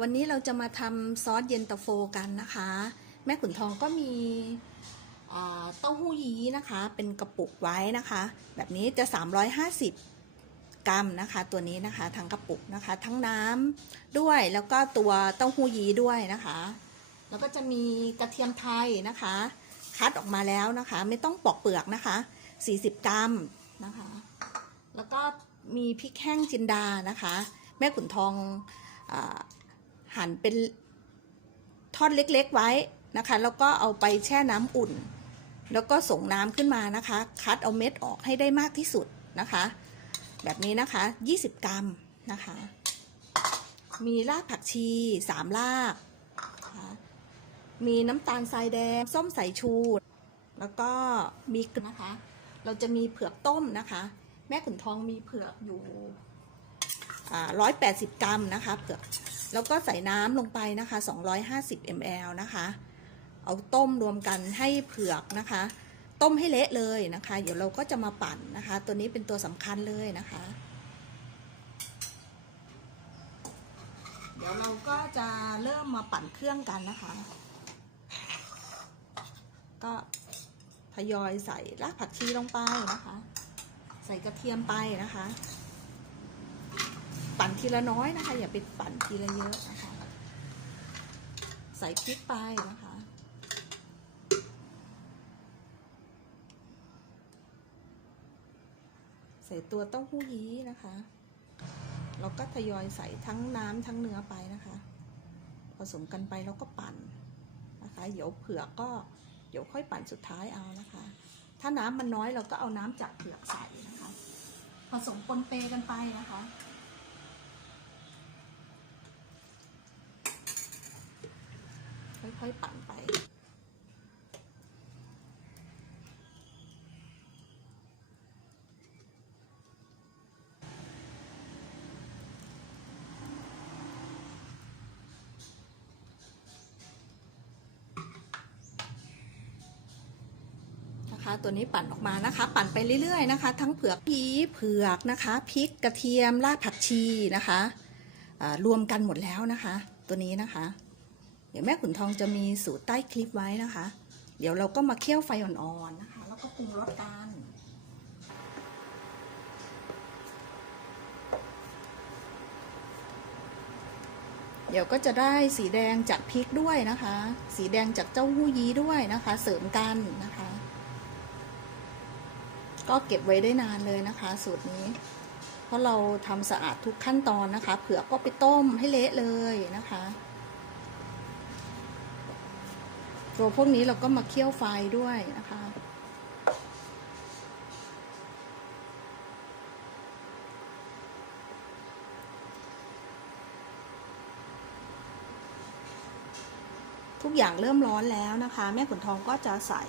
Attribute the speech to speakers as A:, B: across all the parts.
A: วันนี้เราจะมาทำซอสเย็นตาโฟกันนะคะ แม่ขุนทองก็มีเต้าหู้ยี้นะคะ เป็นกระปุกไว้นะคะ แบบนี้จะ 350 กรัมนะคะ ตัวนี้นะคะทั้งกระปุกนะคะ ทั้งน้ำด้วยแล้วก็ตัวเต้าหู้ยี้ด้วยนะคะ แล้วก็จะมีกระเทียมไทยนะคะ คัดออกมาแล้วนะคะ ไม่ต้องปอกเปลือกนะคะ 40 กรัมนะคะ แล้วก็มีพริกแห้งจินดานะคะ แม่ขุนทองอ หั่นเป็นท่อนเล็กๆไว้นะคะ แล้วก็เอาไปแช่น้ำอุ่น แล้วก็ส่งน้ำขึ้นมานะคะ คัดเอาเม็ดออกให้ได้มากที่สุดนะคะ แบบนี้นะคะ 20 กรัมนะคะ มีรากผักชี 3 ราก มีน้ำตาลทรายแดง ส้มสายชู แล้วก็มีนะคะ เราจะมีเผือกต้มนะคะ แม่ขุนทองมีเผือกอยู่ร้อยแปดสิบกรัมนะคะ เผือก แล้วก็ใส่น้ำลงไปนะคะ 250 ml นะคะ เอาต้มรวมกันให้เผือกนะคะ ต้มให้เละเลยนะคะ เดี๋ยวเราก็จะมาปั่นนะคะ ตัวนี้เป็นตัวสำคัญเลยนะคะ เดี๋ยวเราก็จะเริ่มมาปั่นเครื่องกันนะคะ ก็ทยอยใส่รากผักชีลงไปนะคะ ใส่กระเทียมไปนะคะ ปั่นทีละน้อยนะคะ อย่าไปปั่นทีละเยอะนะคะ ใส่พริกไปนะคะ ใส่ตัวเต้าหู้ยี้นะคะ เราก็ทยอยใส่ทั้งน้ำทั้งเนื้อไปนะคะ ผสมกันไปแล้วก็ปั่นนะคะ เดี๋ยวเผือกก็เดี๋ยวค่อยปั่นสุดท้ายเอานะคะ ถ้าน้ำมันน้อยเราก็เอาน้ำจากเผือกใส่นะคะ ผสมปนเปกันไปนะคะ ค่อยปั่นไป นะคะตัวนี้ปั่นออกมานะคะ ปั่นไปเรื่อยๆนะคะ ทั้งเผือกพีเผือกนะคะพริกกระเทียมรากผักชีนะคะรวมกันหมดแล้วนะคะ ตัวนี้นะคะ เดี๋ยวแม่ขุนทองจะมีสูตรใต้คลิปไว้นะคะ เดี๋ยวเราก็มาเคี่ยวไฟอ่อนๆนะคะ แล้วก็ปรุงรสกันเดี๋ยวก็จะได้สีแดงจากพริกด้วยนะคะ สีแดงจากเจ้าหู้ยี้ด้วยนะคะ เสริมกันนะคะ ก็เก็บไว้ได้นานเลยนะคะ สูตรนี้ เพราะเราทำสะอาดทุกขั้นตอนนะคะ เผือกก็ไปต้มให้เละเลยนะคะ ตัวพวกนี้เราก็มาเคี่ยวไฟด้วยนะคะ ทุกอย่างเริ่มร้อนแล้วนะคะ แม่ขุนทองก็จะใส่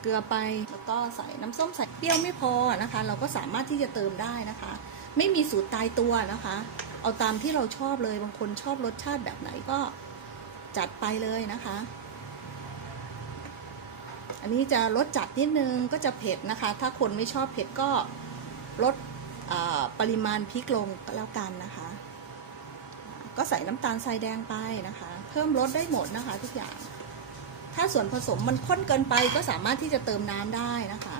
A: เกลือไปแล้วก็ใส่น้ำส้มใส่เปรี้ยวไม่พอนะคะ เราก็สามารถที่จะเติมได้นะคะ ไม่มีสูตรตายตัวนะคะ เอาตามที่เราชอบเลยบางคนชอบรสชาติแบบไหนก็ จัดไปเลยนะคะ อันนี้จะรสจัดนิดนึงก็จะเผ็ดนะคะ ถ้าคนไม่ชอบเผ็ดก็ลดปริมาณพริกลงก็แล้วกันนะคะ ก็ใส่น้ำตาลทรายแดงไปนะคะ เพิ่มรสได้หมดนะคะทุกอย่าง ถ้าส่วนผสมมันข้นเกินไปก็สามารถที่จะเติมน้ำได้นะคะ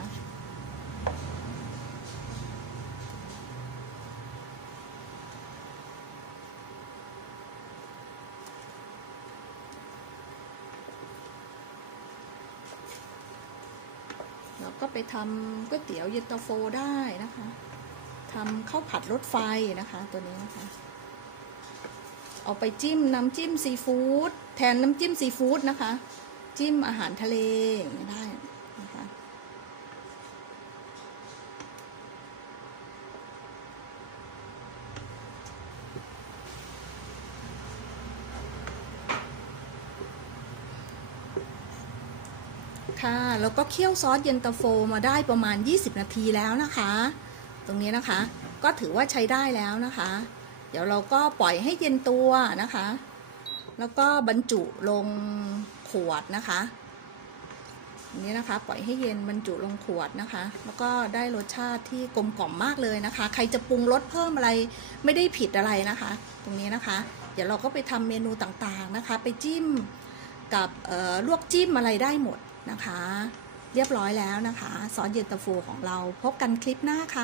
A: ก็ไปทำก๋วยเตี๋ยวเย็นตาโฟได้นะคะทำข้าวผัดรถไฟนะคะ ตัวนี้นะคะ เอาไปจิ้มน้ำจิ้มซีฟู้ดแทนน้ำจิ้มซีฟู้ดนะคะ จิ้มอาหารทะเลอย่างนี้ได้ ค่ะ แล้วก็เคี่ยวซอสเย็นตาโฟมาได้ประมาณ 20 นาทีแล้วนะคะ ตรงนี้นะคะ ก็ถือว่าใช้ได้แล้วนะคะ เดี๋ยวเราก็ปล่อยให้เย็นตัวนะคะ แล้วก็บรรจุลงขวดนะคะนี้นะคะ ปล่อยให้เย็นบรรจุลงขวดนะคะ แล้วก็ได้รสชาติที่กลมกล่อมมากเลยนะคะ ใครจะปรุงรสเพิ่มอะไรไม่ได้ผิดอะไรนะคะ ตรงนี้นะคะ เดี๋ยวเราก็ไปทำเมนูต่างๆนะคะ ไปจิ้มกับลวกจิ้มอะไรได้หมด นะคะ เรียบร้อยแล้วนะคะ ซอสเย็นตาโฟของเราพบกันคลิปหน้าค่ะ